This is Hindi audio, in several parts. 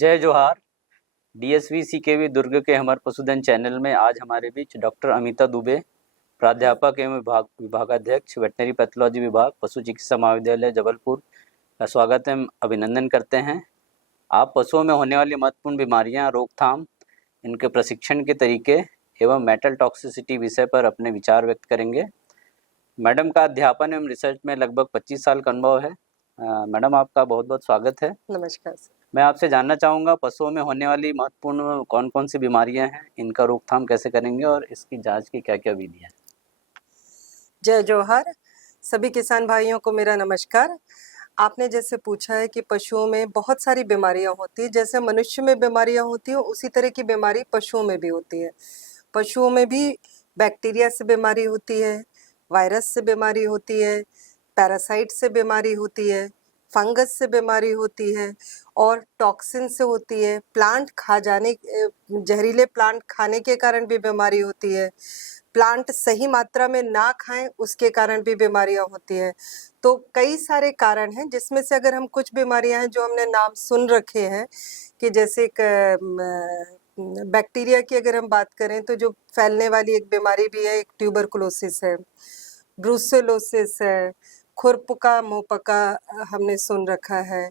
जय जोहार। डीएसवी सीकेवी दुर्ग के हमार पशुधन चैनल में आज हमारे बीच डॉक्टर अमिता दुबे, प्राध्यापक एवं विभागाध्यक्ष वेटनरी पैथोलॉजी विभाग, पशु चिकित्सा महाविद्यालय जबलपुर का स्वागत एवं अभिनंदन करते हैं। आप पशुओं में होने वाली महत्वपूर्ण बीमारियां, रोकथाम, इनके प्रशिक्षण के तरीके एवं मेटल टॉक्सिसिटी विषय पर अपने विचार व्यक्त करेंगे। मैडम का अध्यापन एवं रिसर्च में लगभग 25 साल का अनुभव है। मैडम, आपका बहुत बहुत स्वागत है। नमस्कार सर। मैं आपसे जानना चाहूँगा, पशुओं में होने वाली महत्वपूर्ण कौन कौन सी बीमारियां हैं, इनका रोकथाम कैसे करेंगे और इसकी जांच की क्या क्या विधियां हैं? जय जोहार। सभी किसान भाइयों को मेरा नमस्कार। आपने जैसे पूछा है कि पशुओं में बहुत सारी बीमारियां होती है, जैसे मनुष्य में बीमारियां होती हैं उसी तरह की बीमारी पशुओं में भी होती है। पशुओं में भी बैक्टीरिया से बीमारी होती है, वायरस से बीमारी होती है, पैरासाइट से बीमारी होती है, फंगस से बीमारी होती है और टॉक्सिन से होती है। प्लांट खा जाने जहरीले प्लांट खाने के कारण भी बीमारी होती है। प्लांट सही मात्रा में ना खाएं उसके कारण भी बीमारियां होती हैं। तो कई सारे कारण हैं, जिसमें से अगर हम कुछ बीमारियां हैं जो हमने नाम सुन रखे हैं कि जैसे बैक्टीरिया की अगर हम बात करें तो जो फैलने वाली एक बीमारी भी है, एक ट्यूबरकुलोसिस है, ब्रूसेलोसिस है, खुरपका मुहपका हमने सुन रखा है,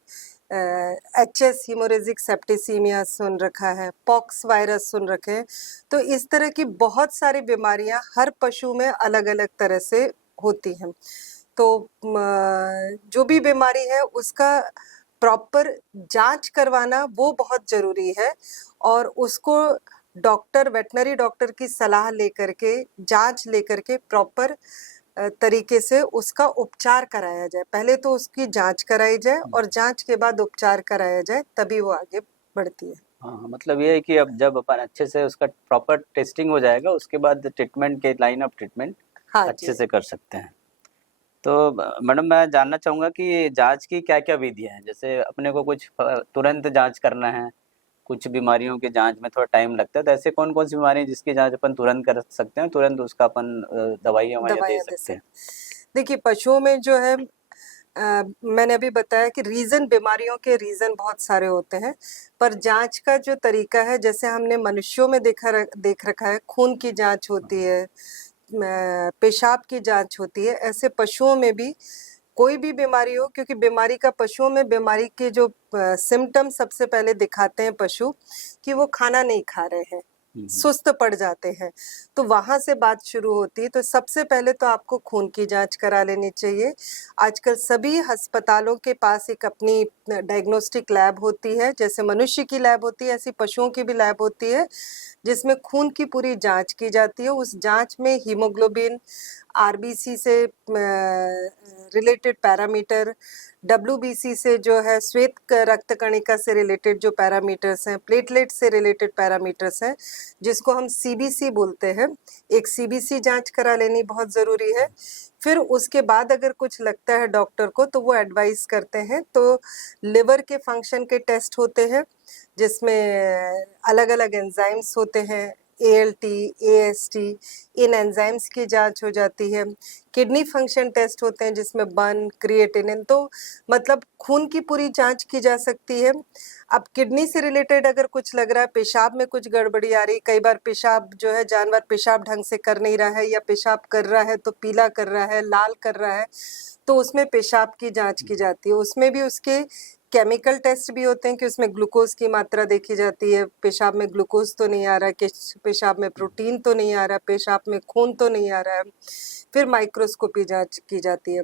एचएस हीमोरेजिक सेप्टिसीमिया सुन रखा है, पॉक्स वायरस सुन रखे हैं। तो इस तरह की बहुत सारी बीमारियां हर पशु में अलग अलग तरह से होती हैं। तो जो भी बीमारी है उसका प्रॉपर जांच करवाना वो बहुत जरूरी है और उसको डॉक्टर, वेटनरी डॉक्टर की सलाह लेकर के, जांच लेकर के प्रॉपर तरीके से उसका उपचार कराया जाए। पहले तो उसकी जांच कराई जाए और जांच के बाद उपचार कराया जाए, तभी वो आगे बढ़ती है। हाँ, मतलब ये है कि अब जब अपन अच्छे से उसका प्रॉपर टेस्टिंग हो जाएगा, उसके बाद ट्रीटमेंट के लाइन ऑफ ट्रीटमेंट अच्छे से कर सकते हैं। तो मैडम, मैं जानना चाहूँगा कि जांच की क्या क्या विधियाँ हैं। जैसे अपने को कुछ तुरंत जांच करना है, कुछ बीमारियों की जांच में थोड़ा टाइम लगता है, तो ऐसे कौन कौन सी बीमारी है जिसकी जांच अपन तुरंत कर सकते हैं, तुरंत उसका अपन दवाइयाँ दे सकते हैं? देखिए, पशुओं में जो है मैंने अभी बताया कि बीमारियों के रीजन बहुत सारे होते हैं, पर जांच का जो तरीका है, जैसे हमने मनुष्यों में देख रखा है, खून की जांच होती है, पेशाब की जांच होती है, ऐसे पशुओं में भी कोई भी बीमारी हो, क्योंकि बीमारी का पशुओं में बीमारी के जो सिम्टम सबसे पहले दिखाते हैं पशु कि वो खाना नहीं खा रहे हैं, सुस्त पड़ जाते हैं, तो वहां से बात शुरू होती है। तो सबसे पहले तो आपको खून की जांच करा लेनी चाहिए। आजकल सभी अस्पतालों के पास एक अपनी डायग्नोस्टिक लैब होती है, जैसे मनुष्य की लैब होती है ऐसी पशुओं की भी लैब होती है, जिसमें खून की पूरी जांच की जाती है। उस जांच में हीमोग्लोबिन, आरबीसी से रिलेटेड पैरामीटर, डब्ल्यूबीसी से जो है श्वेत रक्त कणिका से रिलेटेड जो पैरामीटर्स हैं, प्लेटलेट से रिलेटेड पैरामीटर्स हैं, जिसको हम सीबीसी बोलते हैं, एक सीबीसी जांच करा लेनी बहुत ज़रूरी है। फिर उसके बाद अगर कुछ लगता है डॉक्टर को तो वो एडवाइस करते हैं, तो लिवर के फंक्शन के टेस्ट होते हैं, जिसमें अलग अलग एंजाइम्स होते हैं, एएलटी, एएसटी, इन एंजाइम्स की जांच हो जाती है। किडनी फंक्शन टेस्ट होते हैं, जिसमें बर्न, क्रिएटिनिन, तो मतलब खून की पूरी जांच की जा सकती है। अब किडनी से रिलेटेड अगर कुछ लग रहा है, पेशाब में कुछ गड़बड़ी आ रही, कई बार पेशाब जो है, जानवर पेशाब ढंग से कर नहीं रहा है या पेशाब कर रहा है तो पीला कर रहा है, लाल कर रहा है, तो उसमें पेशाब की जांच की जाती है। उसमें भी उसके केमिकल टेस्ट भी होते हैं कि उसमें ग्लूकोज की मात्रा देखी जाती है, पेशाब में ग्लूकोज तो नहीं आ रहा है, कि पेशाब में प्रोटीन तो नहीं आ रहा है, पेशाब में खून तो नहीं आ रहा है। फिर माइक्रोस्कोपी जांच की जाती है।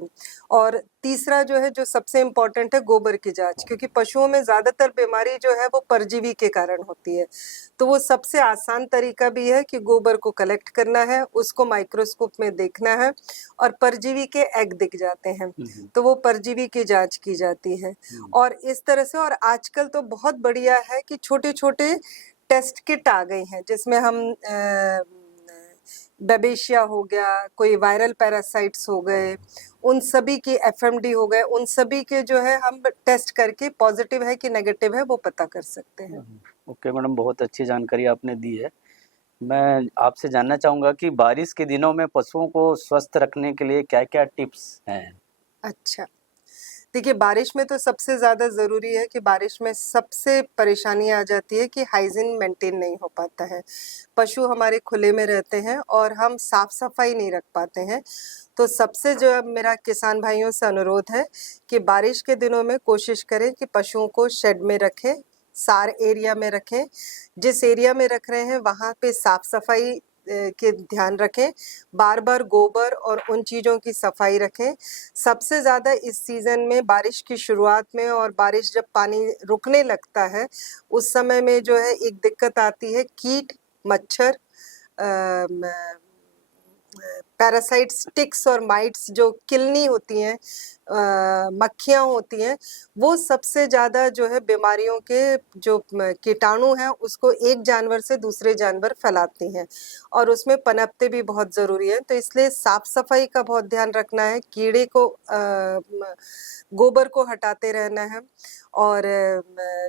और तीसरा जो है, जो सबसे इम्पोर्टेंट है, गोबर की जांच, क्योंकि पशुओं में ज्यादातर बीमारी जो है वो परजीवी के कारण होती है। तो वो सबसे आसान तरीका भी है कि गोबर को कलेक्ट करना है, उसको माइक्रोस्कोप में देखना है और परजीवी के एग दिख जाते हैं, तो वो परजीवी की जांच की जाती है। और इस तरह से, और आजकल तो बहुत बढ़िया है कि छोटे छोटे टेस्ट किट आ गई हैं, जिसमें हम बेबेशिया हो गया, कोई वायरल पैरासाइट्स हो गए, उन सभी की एफएमडी हो गए, उन सभी के जो है हम टेस्ट करके पॉजिटिव है कि नेगेटिव है वो पता कर सकते हैं। ओके मैडम, बहुत अच्छी जानकारी आपने दी है। मैं आपसे जानना चाहूँगा कि बारिश के दिनों में पशुओं को स्वस्थ रखने के लिए क्या क्या टिप्स हैं? अच्छा, देखिए, बारिश में तो सबसे ज़्यादा ज़रूरी है कि बारिश में सबसे परेशानी आ जाती है कि हाइजीन मेंटेन नहीं हो पाता है। पशु हमारे खुले में रहते हैं और हम साफ-सफाई नहीं रख पाते हैं। तो सबसे जो है मेरा किसान भाइयों से अनुरोध है कि बारिश के दिनों में कोशिश करें कि पशुओं को शेड में रखें, सार एरिया में रखें। जिस एरिया में रख रहे हैं वहाँ पे साफ-सफाई के ध्यान रखें, बार-बार गोबर और उन चीज़ों की सफाई रखें। सबसे ज़्यादा इस सीज़न में बारिश की शुरुआत में और बारिश जब पानी रुकने लगता है, उस समय में जो है एक दिक्कत आती है कीट, मच्छर, पैरासाइट्स, टिक्स और माइट्स जो किलनी होती हैं, मक्खियाँ होती हैं, वो सबसे ज़्यादा जो है बीमारियों के जो कीटाणु हैं उसको एक जानवर से दूसरे जानवर फैलाती हैं और उसमें पनपते भी बहुत ज़रूरी है। तो इसलिए साफ-सफाई का बहुत ध्यान रखना है, कीड़े को गोबर को हटाते रहना है और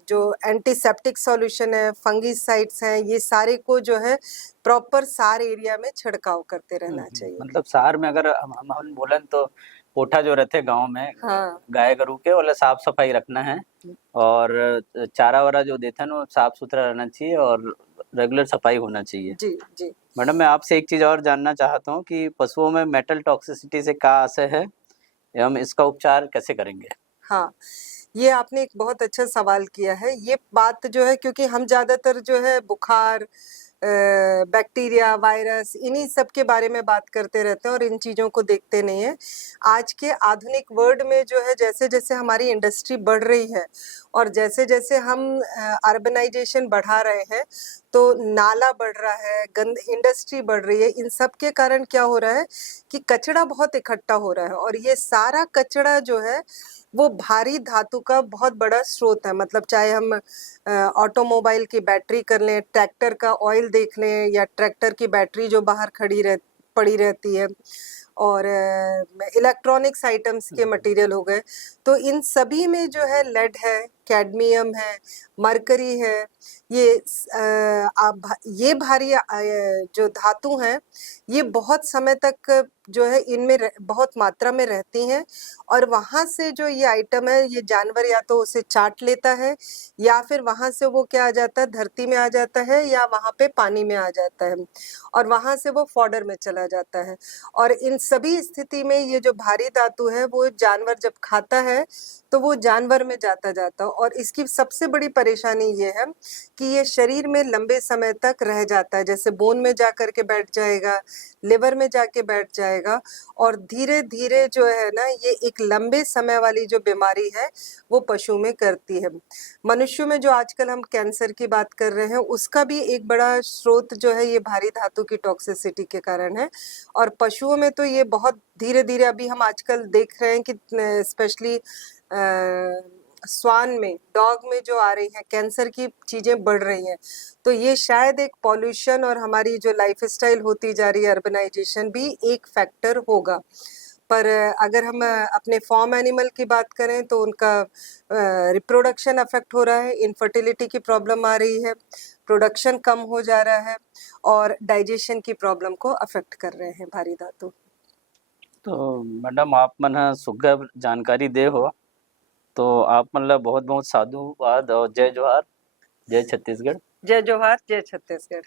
जो एंटीसेप्टिक सॉल्यूशन है, फंगिसाइड्स हैं, ये सारे को जो है प्रॉपर सार एरिया में छिड़काव करते रहना चाहिए। मतलब सार में अगर हम बोलें तो कोठा जो रहते गांव में हाँ। गाय गरु के वाला साफ सफाई रखना है और चारा वारा जो देते हैं वो साफ सुथरा रहना चाहिए और रेगुलर सफाई होना चाहिए। जी, जी। मैडम, मैं आपसे एक चीज़ और जानना चाहता हूँ कि पशुओं में मेटल टॉक्सिसिटी से क्या असर है एवं इसका उपचार कैसे करेंगे? हाँ, ये आपने एक बहुत अच्छा सवाल किया है। ये बात जो है क्योंकि हम ज़्यादातर जो है बुखार, बैक्टीरिया, वायरस इन्हीं सब के बारे में बात करते रहते हैं और इन चीज़ों को देखते नहीं हैं। आज के आधुनिक वर्ल्ड में जो है जैसे-जैसे हमारी इंडस्ट्री बढ़ रही है और जैसे-जैसे हम अर्बनाइज़ेशन बढ़ा रहे हैं, तो नाला बढ़ रहा है, इंडस्ट्री बढ़ रही है। इन सब के कारण क्या हो रहा है कि कचरा बहुत इकट्ठा हो रहा है और ये सारा कचरा जो है वो भारी धातु का बहुत बड़ा स्रोत है। मतलब चाहे हम ऑटोमोबाइल की बैटरी कर लें, ट्रैक्टर का ऑयल देख लें या ट्रैक्टर की बैटरी जो बाहर पड़ी रहती है और इलेक्ट्रॉनिक्स आइटम्स के मटेरियल हो गए, तो इन सभी में जो है लेड है, कैडमियम है, मरकरी है, ये भारी जो धातु हैं, ये बहुत समय तक जो है इनमें बहुत मात्रा में रहती हैं और वहाँ से जो ये आइटम है, ये जानवर या तो उसे चाट लेता है या फिर वहाँ से वो क्या आ जाता है, धरती में आ जाता है या वहाँ पे पानी में आ जाता है और वहाँ से वो फॉडर में चला जाता है। और इन सभी स्थिति में ये जो भारी धातु है, वो जानवर जब खाता है, तो वो जानवर में जाता और इसकी सबसे बड़ी परेशानी ये है कि ये शरीर में लंबे समय तक रह जाता है। जैसे बोन में जा कर के बैठ जाएगा, लिवर में जाके बैठ जाएगा और धीरे-धीरे जो है ना, ये एक लंबे समय वाली जो बीमारी है, वो पशु में करती है। मनुष्य में जो आजकल हम कैंसर की बात कर रहे हैं, उसका भी एक बड़ा स्रोत जो है ये भारी धातु की टॉक्सिसिटी के कारण है और पशुओं में तो ये बहुत धीरे-धीरे अभी हम आजकल देख रहे हैं कि स्पेशली स्वान में, डॉग में जो आ रही हैं, कैंसर की चीज़ें बढ़ रही हैं। तो ये शायद एक पॉल्यूशन और हमारी जो लाइफ़स्टाइल होती जा रही है, अर्बनाइज़ेशन भी एक फैक्टर होगा। पर अगर हम अपने फार्म एनिमल की बात करें तो उनका रिप्रोडक्शन अफेक्ट हो रहा है, इनफर्टिलिटी की प्रॉब्लम आ रही है, प्रोडक्शन कम हो जा रहा है और डाइजेशन की प्रॉब्लम को अफेक्ट कर रहे हैं भारी धातु। तो मैडम, आप मन सुग्घर जानकारी दे हो तो आप मतलब बहुत बहुत साधुवाद और जय जोहार, जय छत्तीसगढ़। जय जोहार, जय छत्तीसगढ़।